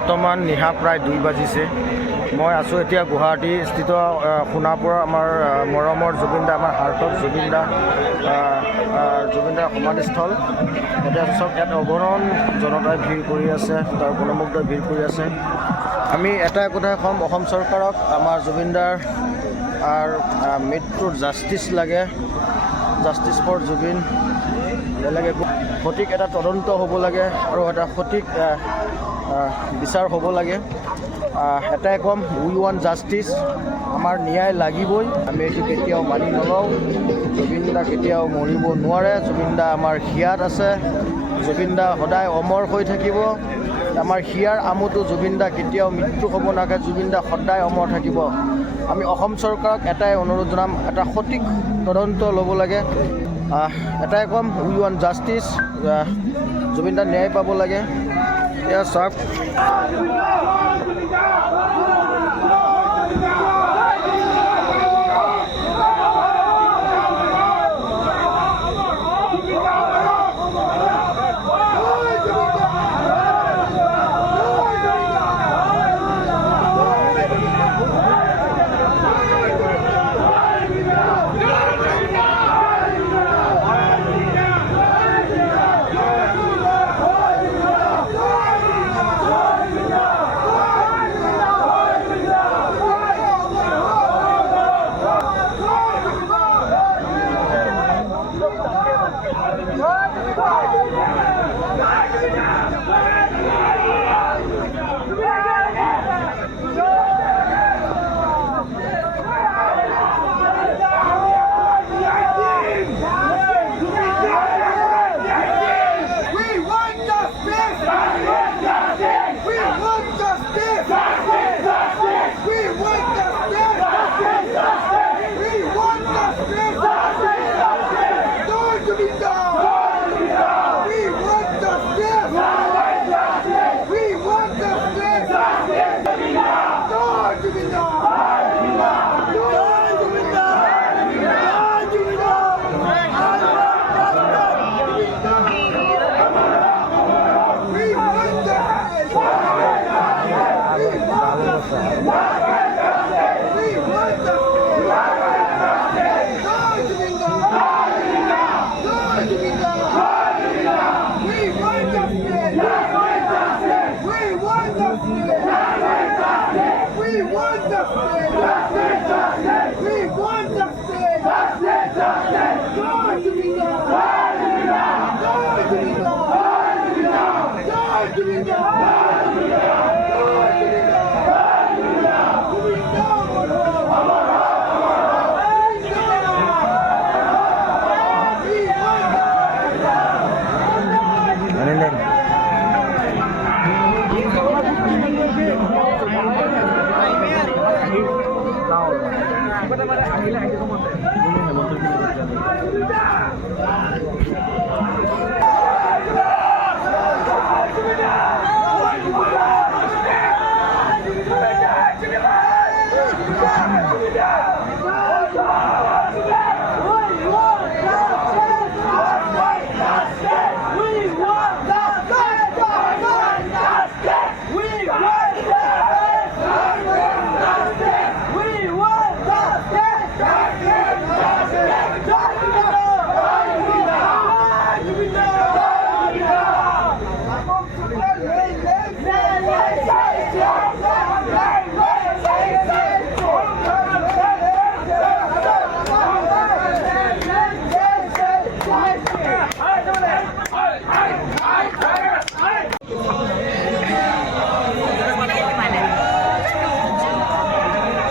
বৰ্তমান নিশা প্ৰায় 2 বাজিছে। মই আছোঁ এতিয়া গুৱাহাটী স্থিত সোণাপুৰৰ আমাৰ মৰমৰ জুবিনদা, আমাৰ হাৰ্টত জুবিনদাৰ সমাধিস্থল। এতিয়া চব ইয়াত অগণন জনতাই ভিৰ কৰি আছে, তাৰ গণমুগ্ধই ভিৰ কৰি আছে। আমি এটাই কথাই ক'ম, অসম চৰকাৰক আমাৰ জুবিনদাৰ মৃত্যুৰ জাষ্টিচ লাগে, জাষ্টিচ ফৰ জুবিন বেলেগে সঠিক এটা তদন্ত হ'ব লাগে আৰু এটা সঠিক বিচাৰ হ'ব লাগে। এটাই ক'ম, উই ৱান্ট জাষ্টিচ, আমাৰ ন্যায় লাগিবই। আমি এইটো কেতিয়াও মানি নলওঁ। জুবিনদা কেতিয়াও মৰিব নোৱাৰে। জুবিনদা আমাৰ হিয়াত আছে, জুবিনদা সদায় অমৰ হৈ থাকিব। আমাৰ হিয়াৰ আমোতো জুবিনদা কেতিয়াও মৃত্যু হ'ব নালাগে, জুবিনদা সদায় অমৰ থাকিব। আমি অসম চৰকাৰক এটাই অনুৰোধ জনাম, এটা সঠিক তদন্ত ল'ব লাগে। এটাই ক'ম, উই ৱান্ট জাষ্টিচ, জুবিনদা ন্যায় পাব লাগে। এয়া চাওক।